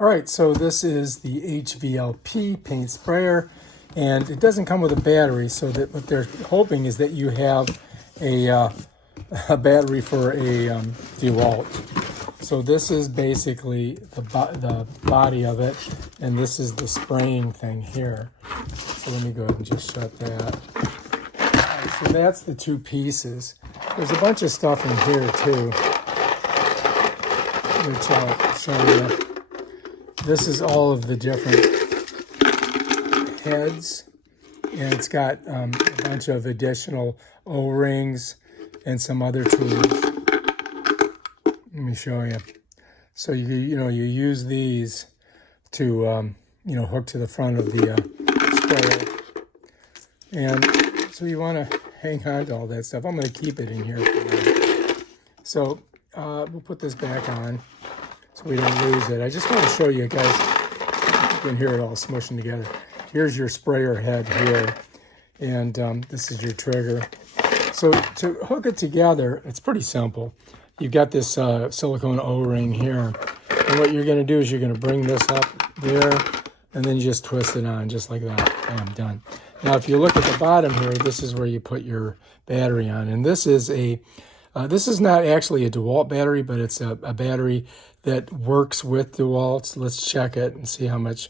All right, so this is the HVLP paint sprayer, and it doesn't come with a battery, so that what they're hoping is that you have a battery for a DeWalt. So this is basically the body of it, and this is the spraying thing here. So let me go ahead and just shut that. All right, so that's the two pieces. There's a bunch of stuff in here too, which I'll show you. This is all of the different heads, and it's got a bunch of additional O-rings and some other tools. Let me show you. So you use these to hook to the front of the sprayer, and so you want to hang on to all that stuff. I'm going to keep it in here for now. So we'll put this back on so we don't lose it. I just want to show you guys. You can hear it all smushing together. Here's your sprayer head here, and this is your trigger. So to hook it together, it's pretty simple. You've got this silicone O-ring here, and what you're going to do is you're going to bring this up there, and then you just twist it on, just like that. Bam, done. Now, if you look at the bottom here, this is where you put your battery on, and this is this is not actually a DeWalt battery, but it's a battery that works with DeWalt's. Let's check it and see how much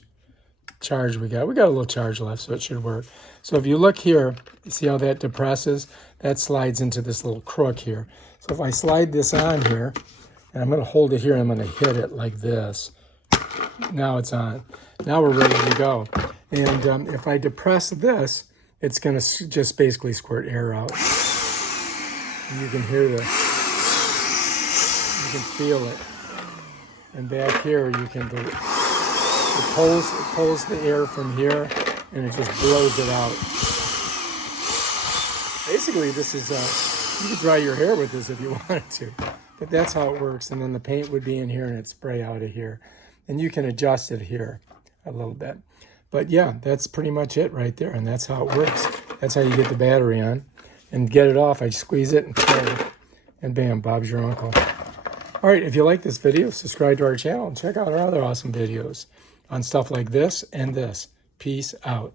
charge we got. We got a little charge left, so it should work. So if you look here, you see how that depresses? That slides into this little crook here. So if I slide this on here, and I'm going to hold it here, and I'm going to hit it like this. Now it's on. Now we're ready to go. And if I depress this, it's going to just basically squirt air out. And you can hear you can feel it. And back here, you can it pulls the air from here, and it just blows it out. Basically, this is you could dry your hair with this if you wanted to, but that's how it works. And then the paint would be in here, and it'd spray out of here, and you can adjust it here a little bit. But yeah, that's pretty much it right there, and that's how it works. That's how you get the battery on and get it off. I squeeze it and pull, and bam, Bob's your uncle. All right, if you like this video, subscribe to our channel and check out our other awesome videos on stuff like this and this. Peace out.